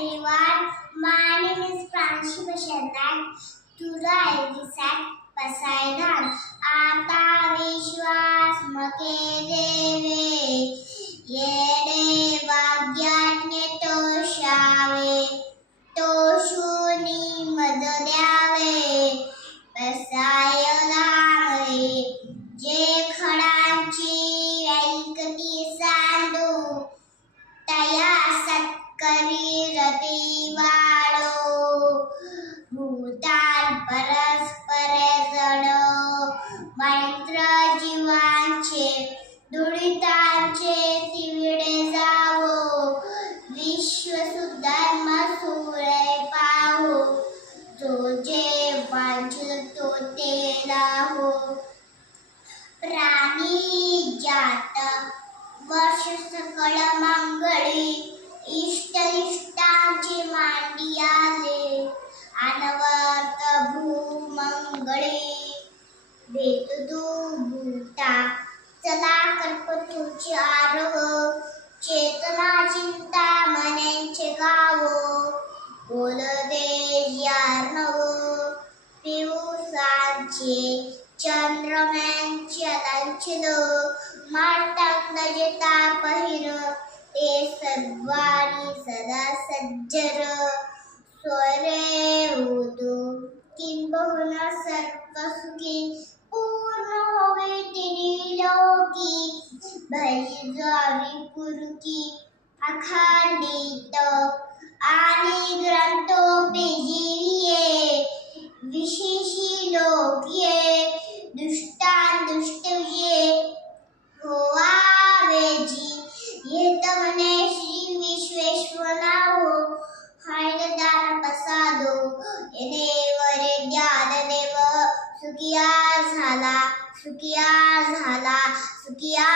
everyone. My name is Pranshi Bashantan. Today I recite Poseidon. आता विश्वास मके देवे येडे वाग्याज्ञे तोषावे तोषुनी मद द्यावे पसायदामरे जे खडांची ऐकती सांडू तया सत्करी रती वाळो भूतान परस्परे जडो मैत्र जीवांचे दुरितांचे तिविडे जावो विश्व सुधर्म सुरे पाहो जो जे वांछिल तो ते लाहो प्राणी जात वर्ष सकळ मंगळी इष्ट इष्टांची मांडी आले अनवर्त भूमंगळी भेटू भूता चला कल्पतूची आरव चेतना चिंता मनेचे गावो बोल दे यार्णव पिऊसांचे चंद्रमयांचे लांछन मार्तांड जेता पहिर ते सद्वानी सदा सज्जर स्वरे उदू किंबहुन सर्वसुखी पूर्ण होवे तिनी लोकी भई जावी पुरकी अखंडित आणि ग्रंथोपजीविये विशेषी लोकिये दुष्टान दुष्टविये होवावेजी येत मने श्री विश्वेश्वराहो हायदार प्रसादो येदेवरे ज्ञानदेव सुखिया झाला सुखिया झाला सुखिया